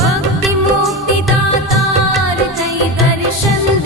भक्ति मुक्ति दातार थई दर्शन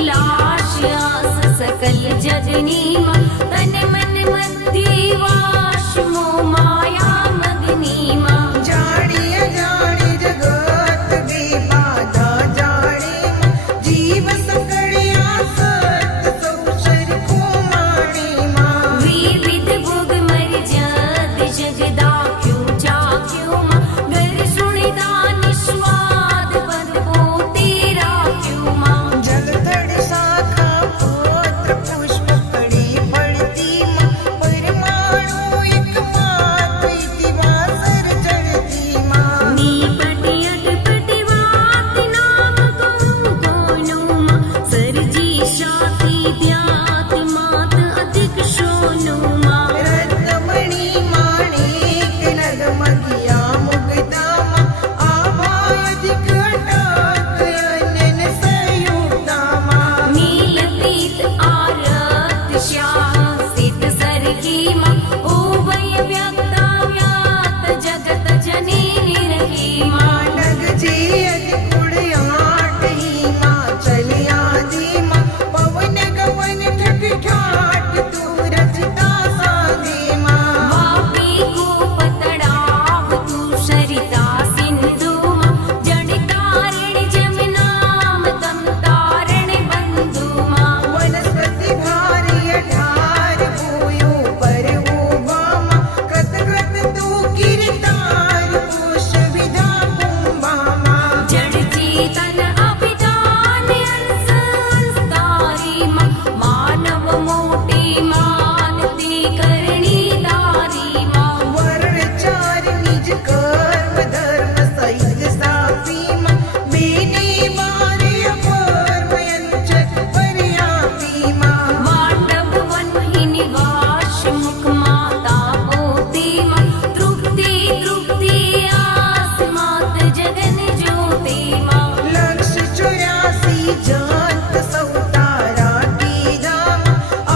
कैलाश आस सकल जगनी माँ तन मन मध्य वास मोह माया मगनी माँ जानिए जाने जगत की बाधा जाने जीव सकड़िया सत सब शर को माने माँ विविध भोग मर जद जगदा क्यों जा क्यों माँ घर सुनिदा निस्वाद पद को तेरा क्यों माँ जलधर शाखा पुत्र पुष्प कड़ी पड़ती माँ परमाणु एक मात दिवासर जड़ती माँ नीपट अटपट वात नाम कोनो माँ सरजी शाति द्यात मात अधिक सोनु माँ रत्नमणि माणिक नगमगिया मुग्धा माँ आभाधिक अटक अनन संयुक्ता माँ नील पीत आरत श्यासित सरगी माँ उभय व्यक्ता व्यात जगत जननी रही माँ मानग जी अधिकुड़ आट ही माँ चली आदि माँ पवन गवन ठठ ठाठ तू रचता साधे माँ वापी कूप तड़ाव तू सरिता सिंधु माँ जड़तारिण जमनाम तम तारण बंधु माँ वनस्पति भारी अठार भूयो पर उभा माँ कृत कृत तू गिरतार पुष विधा कुंभा माँ जड़ चेतन अभिदान अंश अंस्तारी माँ मानव मोटे मानती करणी दारी माँ वर्ण चार निज कर्म धर्म सहित स्थापी माँ बेने बारे अपर्म यंचक पर्यापी माँ मांडव वन ही निवास मुख माता पोती माँ तृप्ति तृप्ति आस मात जगन ज्योति माँ लक्ष्य 84 जंत सौतारा की धाम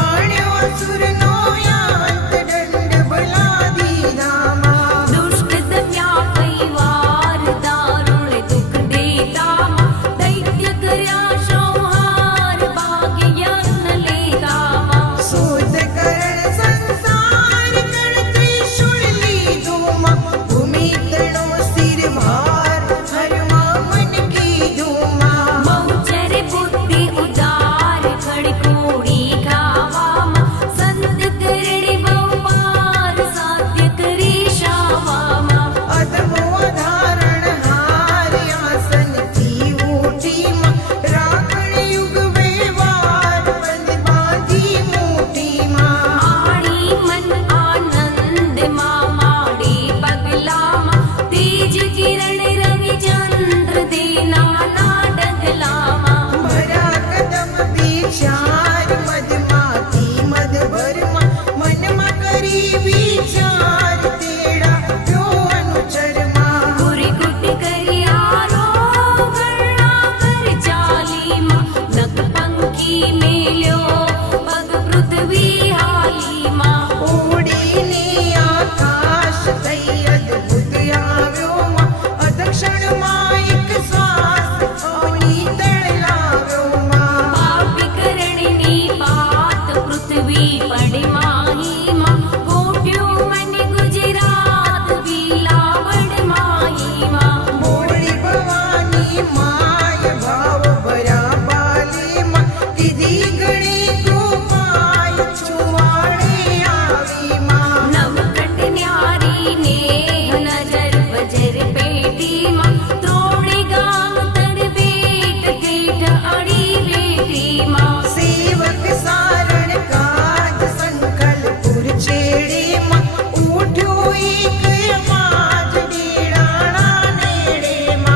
आण्यो असुर नो यांत दंड बलादी धामा दुष्ट दम्या परिवार दारुण दुख देता माँ दैत्य कर्या संहार भाग्य यत्न लेता माँ शोध करण संसार कण त्रिशूल लीधो माँ भूमि तणो सिर भार हर माँ मन की धूमा बहुचर बुद्धि उदार खड़कोड़ी खावा माँ संत करणी बहुपार साध्य करी शावा माँ अधमो धारण हार आसन की ऊटी माँ रावण युग व्यवहार बंद बांधी मोटी माँ आणी मन आनंद माँ माड़ी पगला माँ तेज किरण रवि चंद्र देना ना डगला माँ भरा कदम विचार मदमाती मद भरमा मन मा करी विचार तेड़ा जो अनुचर माँ गुरी गुट करियारो गणना कर चाली माँ नख पंखी मेल्यो पग पृथ्वी हाली माँ ओडीने आकाश થઈ અદ્ભુત આવ્યો માં અદક્ષણ માં એક શ્વાસ અવની તળલાવ્યો માં पापी करणी पात पृथ्वी पड़े माही माँ कोट्यो मन गुजरात वीलावण माही माँ મોડી ભવાની માય ભાવ ભરા બાલી માં કીધી ગણી કૃપાય છુવાડે આવી માં नवकट न्यारी नेह नजर बजर पेटी माँ त्रोड़ी गाम तड़ बेट केठ अड़ी बेटी माँ સેવક સારણ કાજ સંકલ્પુર છેડે માં ઉઠ્યો એક માજ ડેડાણા નેડે માં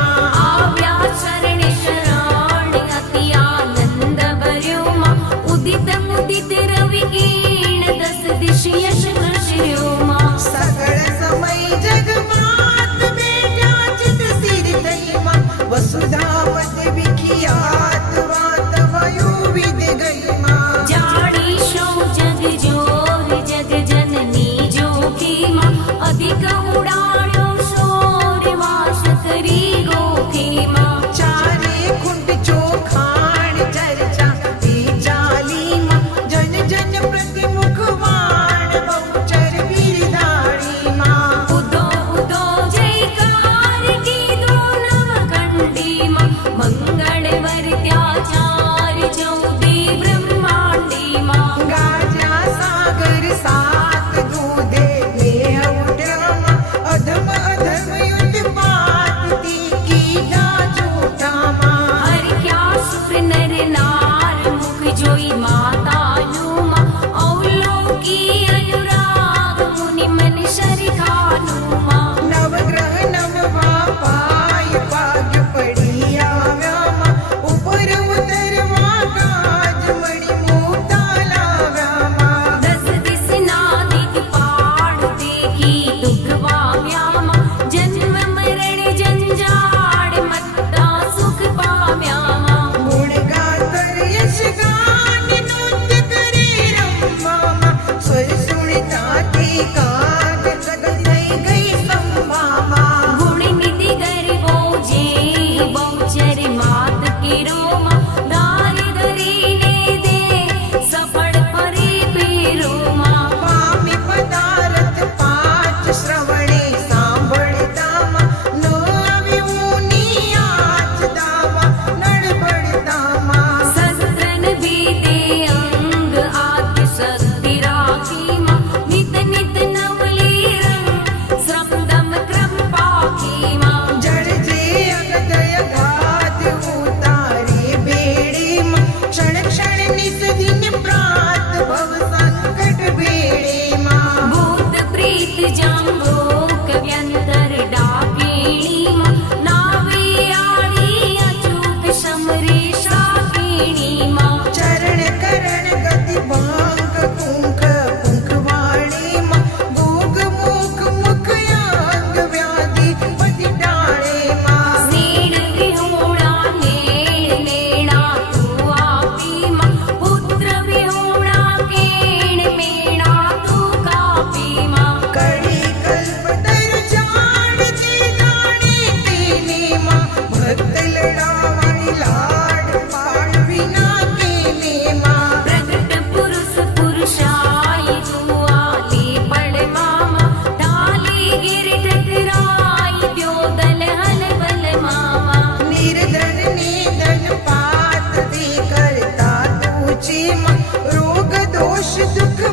आव्या शरण शरण अति आनंद भर्यो माँ उदित मुदित रवि कीर्ण दस दिश यश घस्यो माँ સકળ સમય જગમાત બેઠા ચિત સિર થઈ માં વસુધાવત વિખ્યાત વાત વયો વિદ ગઈ માં जानी शो जग जोर जग जननी जोगी माँ अधिक उड़ाड़ो शोर वास करी गोखी माँ ચારે ખુંટ ચોખાણ ચર્ચા જોઈ માતાનું માં અવલોકી અનુરાગ મુનિ મન શરખાનું માં નવગ્રહ નવવા પાય ભાગ્ય પડી આવ્યા માં ઉપર ઉતરવા કાજ મણી મોટા લાવ્યા માં દસ દિશના દિગપાળ દેખી દુઃખ પામ્યા માં જન્મ મરણ જંજાળ મત્તા સુખ પામ્યા માં ગુણ ગાતર યશ ગાન નૃત્ય કરે રમવા માં સ્વર સુણતાથી કાજ જગત થઈ ગઈ સંભામાં ગુણ નિધિ ગરબો જે બહુચર માત કેરો માં દારી ધરીને દે સફળ પરી પેરો માં પામી પદાર્થ પાંચ શ્રવણે સાંભળતામાં ન આવ્યું નિયાચ દાવા નડબડતામાં શસ્ત્રન ભીતે અંગ આત્મ શક્તિ રાખી માં નિત નિત નવલી રંગ શ્રમદમ ક્રમ પાકી માં જળ જે અગદય ઘાત ઉતારે બેડીમાં ક્ષણ ક્ષણ નિસદિન પ્રાત ભવ સંકટ બેડીમાં ભૂત પ્રીત જાંબોક વ્યંતર ડાકીણી માં નાવી આડી અચૂક સમરે શાકીણી માં ચરણ કરણ ગતિ ભાંગ કુંખ પુંખવાણીમાં ભોગ મુખ મુખ અંગ વ્યાધિ પતિ ટાળેમાં સીડ વિહોણા નેણ નેણા તું આપી માં પુત્ર વિહોણા કેણ મેણા તું કાપી માં કડી કલ્પતર જાણતી જાણીતીનીમાં ભક્ત લડાવાણી લાડ પાડ વિના કેનીમાં પ્રગટ પુરુષ પુરુષાય તું આલી પડ મામા ઢાલી ગિર ઠઠરાય ત્યો દલ હલ બલ મામા નિર્ધન નિધન પાત દી કરતા તુચીમાં રોગ દોષ દુઃખ